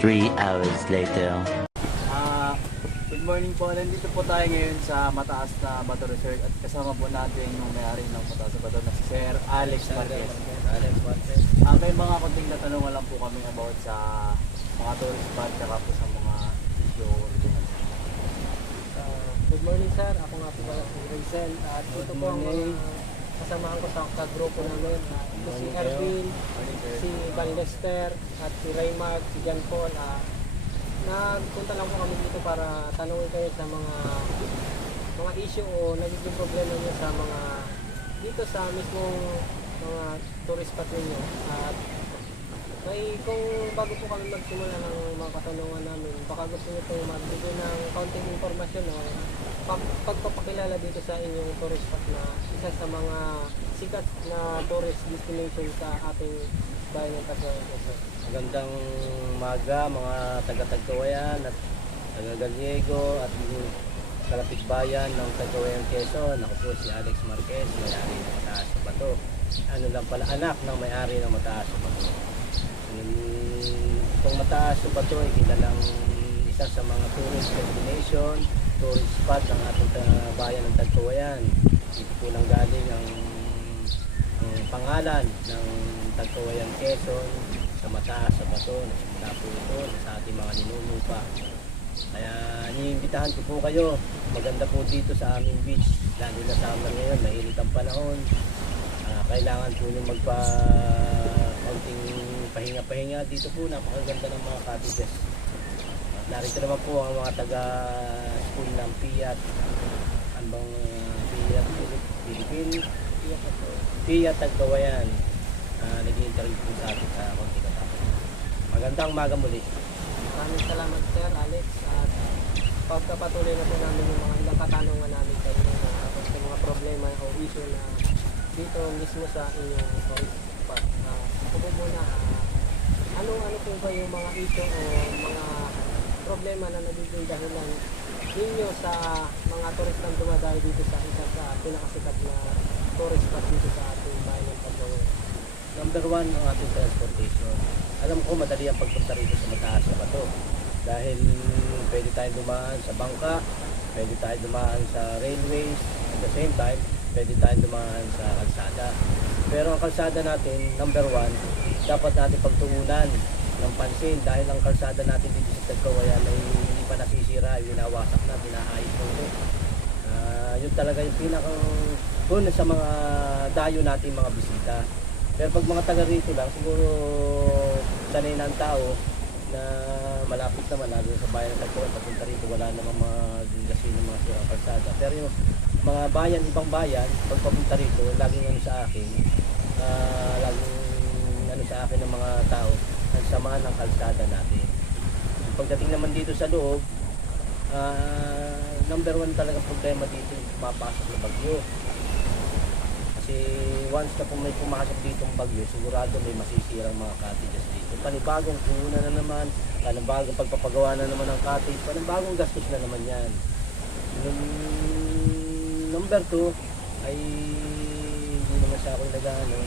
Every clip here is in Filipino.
3 hours later. Good morning po. Nandito po tayo ngayon sa Mataas na Bato Resort at kasama po natin yung may-ari ng Mataas na Bato na si Sir Alex Marquez. May mga konting natanungan lang po kami about sa mga tourist spot at po sa mga issue. Good morning sir, ako nga po pala si Raizel at ito po ang kasamahan ko sa kagrupo namin. Ito si Erwin, si Van Lester at si Raymag, si John Paul. Nagpunta lang po kami dito para tanungin kayo sa mga issue o nagiging problema niyo sa mga dito sa mismong mga tourist spot ninyo. At kung bago po kami magsimula ng mga katanungan namin, baka gusto niyo po magbigay ng kaunting informasyon o pagpapakilala dito sa inyong tourist spot na isa sa mga sikat na tourist destination sa ating bayan ng Tagkawayan. Magandang umaga mga taga-Tagkawayan at taga-Gallego at kalapit bayan ng Tagkawayan, Quezon. Ako po si Alex Marquez, may-ari ng Mataas na Bato. Ano lang pala, anak ng may-ari ng Mataas na Bato. Itong Mataas na Bato ay kilalang isa sa mga tourist destination, tourist spot ng ating bayan ng Tagkawayan. Dito po nang galing ang pangalan ng Tagkawayan, Quezon sa Mataas na Bato. Nagsimula po ito sa ating mga ninunupa. Kaya iniimbitahan ko po kayo. Maganda po dito sa aming beach. Lalo na summer ngayon, mainit ang panahon. Kailangan po nyo kaunting pahinga-pahinga. Dito po napakaganda ng mga cottages. At narito naman po ang mga taga-school ng PIAT. Ano bang PIAT? Philippine? PIAT Tagkawayan. Nag-i-interview po sa atin sa konti katapos. Magandang umaga muli. Maraming salamat Sir Alex at pagkapatuloy na po namin yung mga ilang katanungan namin sa inyo tapos yung mga problema o issue na dito mismo sa inyong tourist spot. Ako po muna, ano po ba yung mga issue o mga problema na nagiging dahilan ninyo sa mga turistang dumadayo dito sa isa sa pinakasikat na tourist spot dito sa ating bayan ng Tagkawayan? Number 1 ang ating transportation. Alam ko madali ang pagpunta rito sa Mataas na Bato dahil pwede tayong dumaan sa bangka, pwede tayong dumaan sa railways, at the same time pwede tayong dumaan sa kalsada. Pero ang kalsada natin, number 1, dapat natin pagtuunan ng pansin dahil ang kalsada natin dito sa Tagkawayan ay hindi pa nasisira, winawasak na, pinaayos na ulit. Yun talaga yung pinakang una sa mga dayo natin mga bisita. Pero pag mga taga rito lang, siguro sanay na ang tao na malapit naman, lalo sa bayan ng Tagkawayan, papunta rito, wala namang mga gasin ng mga sirang kalsada. Pero yung mga bayan, ibang bayan, pag papunta rito, laging sa akin, sa akin ng mga tao, ang samahan ng kalsada natin. Pagdating naman dito sa loob, number 1 talagang problema dito, mapasok na bagyo. Kasi once na may pumasok dito ang bagyo, sigurado may masisirang mga cottages dito. Panibagong puno na naman, panibagong pagpapagawa na naman ng cottage, panibagong gastos na naman yan. Number 2 ay hindi naman siya ako nag-ano,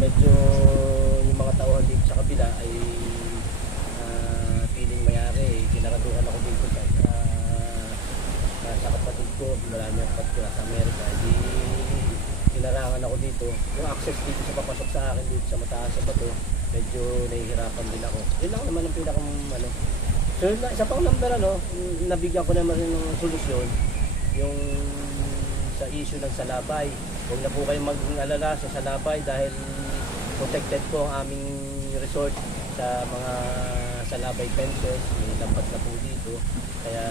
medyo yung mga tauhan dito sa kabila ay feeling mayari. Kinaraduhan ako dito sa kapatid ko, marami ang kapatid ko sa Amerika. Hindi kinarangan ako dito. Yung access dito sa papasok sa akin dito sa Mataas na Bato, medyo nahihirapan din ako. Yun lang naman ang pinakang So isa pang number nabigyan ko naman rin ng solusyon yung sa issue ng salabay. Huwag na po kayong mag-alala sa salabay dahil protected po ang aming resort sa mga salabay fences. May lampas na po dito. Kaya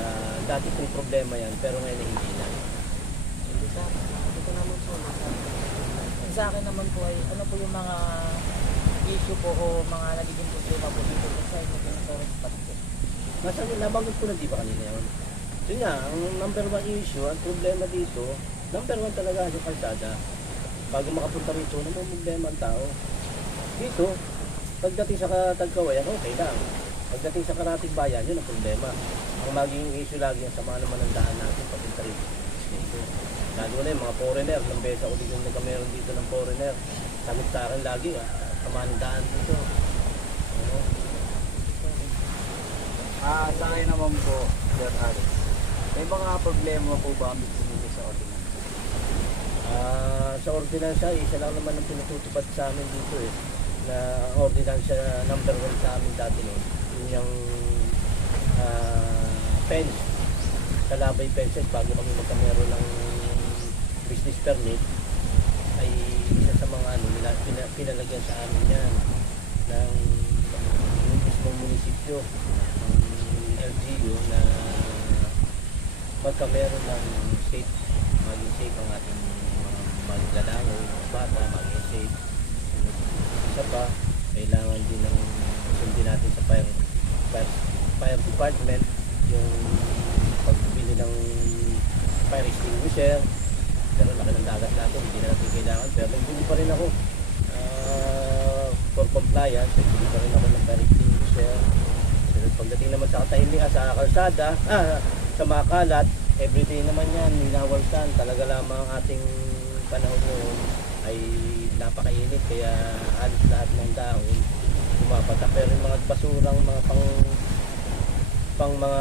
dati pong problema yan pero ngayon hindi na. Ito naman po. Sa akin naman po ay ano po yung mga issue po o mga nagiging problema po dito sa inyo po ng tourist spot po? Nabanggit ko na di ba kanina yun? Yun nga, ang number 1 issue, ang problema dito, number 1 talaga sa kalsada. Bago makapunta rito, namang problema ang tao. Dito, pagdating sa Tagkawayan, okay lang. Pagdating sa Karatig Bayan, yun ang problema. Ang magiging issue lagi ang sama naman ng daan natin papunta rito. Lalo na yung mga foreigner, ng beses ako dito nagkameron dito ng foreigner. Sagot sa akin lagi, sama ng daan dito. Sa akin naman po, Sir Alex, may mga problema po ba ang dito sa ordinance? Sa ordinansya, isa lang naman ang pinatutupad sa amin dito na ordinansya number 1 sa amin dati noon. Yun yung fence, kalabay fences bago kami magkameron ng business permit ay isa sa mga pinalagyan sa amin yan ng yung mismong munisipyo ng LGU na magkameron ng safe, maging safe ang ating mga maglalango, bata, maging safe. Isa pa, kailangan din ng sundin natin sa fire department yung pagbili ng fire extinguisher. Pero laki ng dagat natin, hindi na natin kailangan. Pero nagbili pa rin ako for compliance, nagbili pa rin ako ng fire extinguisher. Pero pagdating naman sa katahimikan, sa kalsada, sa mga kalat, everyday naman yan, nilawalsan. Talaga lamang ang ating panahon ngayon ay napakainit, kaya halos lahat ng dahon pumapatak. Pero yung mga basurang mga mga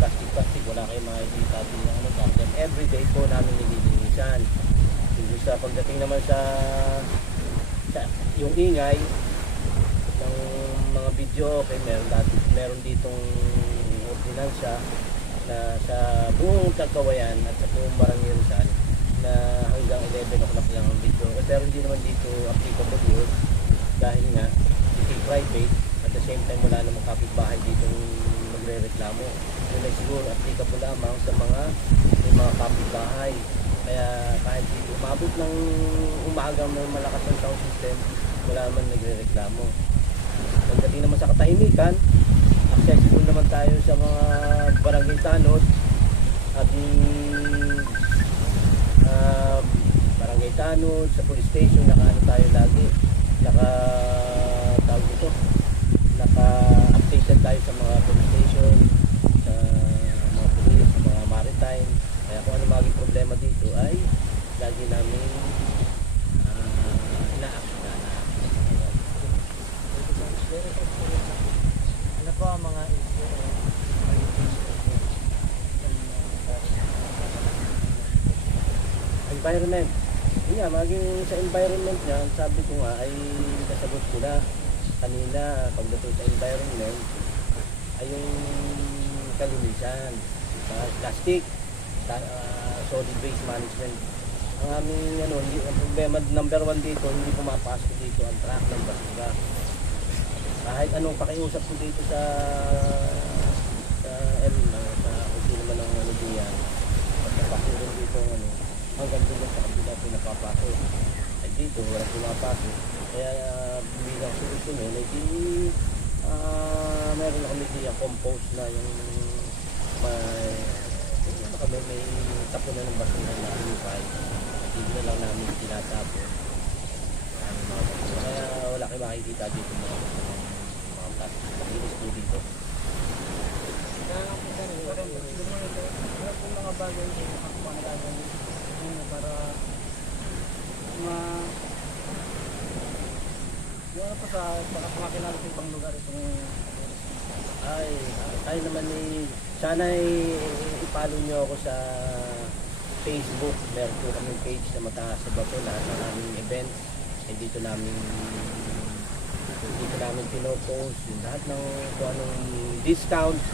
plastic, wala kayong makikita din na ano, dahil everyday po namin nililinisan. Yung sa pagdating naman sa yung ingay ng mga video, okay, meron ditong ordinansya na sa buong Tagkawayan at sa buong Barangay Rizal na hanggang 11 o'clock lang ang video. Pero hindi naman dito applicable yun dahil nga ito private, at the same time wala namang kapitbahay dito magre-reklamo. Yun ay siguro applicable lamang sa may mga kapitbahay. Kaya kahit dito umabot ng umagang ng malakas ng sound system, wala naman nagre-reklamo. Pagdating naman sa katahimikan, accessible naman tayo sa mga barangay tanod at barangay tanod, sa police station, naka-ano tayo lagi, naka-updated tayo sa mga police station, sa mga police, sa mga maritime. Kaya kung ano maging problema dito ay lagi namin ina-action na. Ano po ang mga issue o Environment. Yun nga, maging sa environment niya, sabi ko nga ay nasagot ko na kanina pagdating sa environment ay yung kalinisan, plastic, solid waste management. Ang aming ang problema number 1 dito, hindi pumapasok dito ang truck ng basura. Kahit anong pakiusap ko dito sa kung naman ang diyan, pagkapasurin dito hanggang doon sa kabila po napapasok. Ay dito, wala pumapasok. Kaya bilang solusyon nun, meron na kami diyan compost na yung may tapo na ng basura na inipay. Hindi na lang namin tinatapon. Kaya wala kayo makikita dito mga plastic. Malinis po dito. ano po mga bagay na nakakuha na tayo para yung ano po sa makakilala sa ibang lugar itong Ay, tayo naman sana i-follow nyo ako sa Facebook. Meron po kami page na Mataas sa Bato, lahat ng aming events. Dito namin pinopost yung lahat ng kung anong discounts.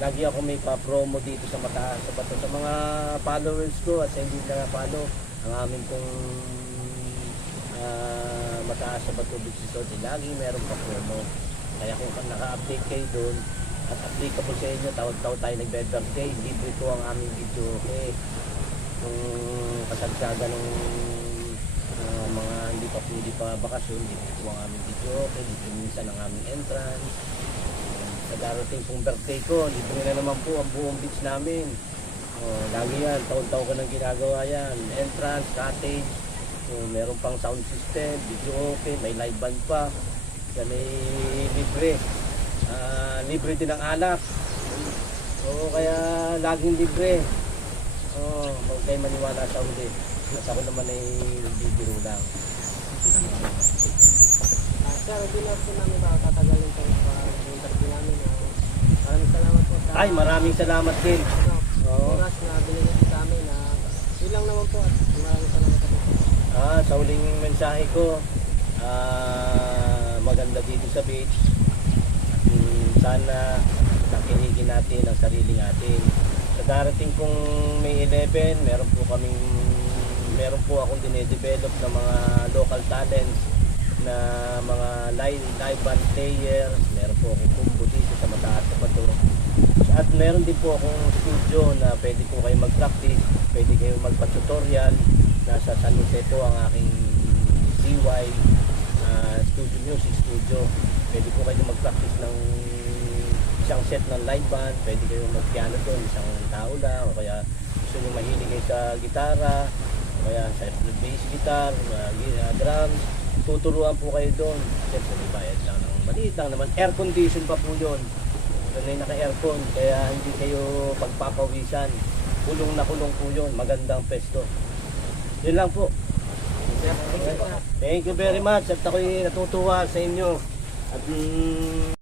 Lagi ako may pa-promo dito sa Mataas sa Bato sa mga followers ko at sa hindi na follow ang amin pong Mataas sa Bato Beach Resort. Lagi meron pa promo. Kaya kung naka-update kayo doon at applicable sa inyo, taon-taon tayo nagbe-birthday, libre ko ang aming video. Okay, kung kasagsaga ng mga hindi pa bakasyon, libre ko ang aming video. Okay, libre minsan ang aming entrance. Sa darating pong birthday ko, libre na naman po ang buong beach namin. Lagi yan, taon-taon ko nang ginagawa yan. Entrance, cottage, meron pang sound system, video okay, may live band pa. Yan ay libre. Libre din ang alak. Kaya laging libre. Huwag kayo maniwala sa huli. At ako naman ay nagbibiro lang. Sir, hindi na po namin makakatagalin kayo sa interview namin. Maraming salamat po sa Ay, maraming salamat din. ano, Oo. oras na binigyan niyo sa amin. Yun lang naman po at maraming salamat po. Sa huling mensahe ko, maganda dito sa beach. Sana nakikigin natin ang sarili natin. Sa darating kong May 11, meron po akong dinedevelop na mga local talents na mga live band players. Meron po akong kumpo dito sa Mataas na Bato. At meron din po akong studio na pwede po kayo mag-practice, pwede kayo magpa-tutorial. Nasa San Jose po ang aking CY studio, music studio. Pwede po kayo mag-practice ng isang set ng live band, pwede kayo mag-piano doon, isang tao lang, o kaya gusto nyo mahilig kayo sa gitara, o kaya sa bass guitar, drums, tuturuan po kayo doon. Siyempre, may bayad lang ng maliit lang naman. Air condition pa po yun. Doon ay naka-aircon, kaya hindi kayo pagpapawisan. Kulong na kulong po yun, magandang pesto. Yun lang po. Thank you very much at ako'y natutuwa sa inyo. At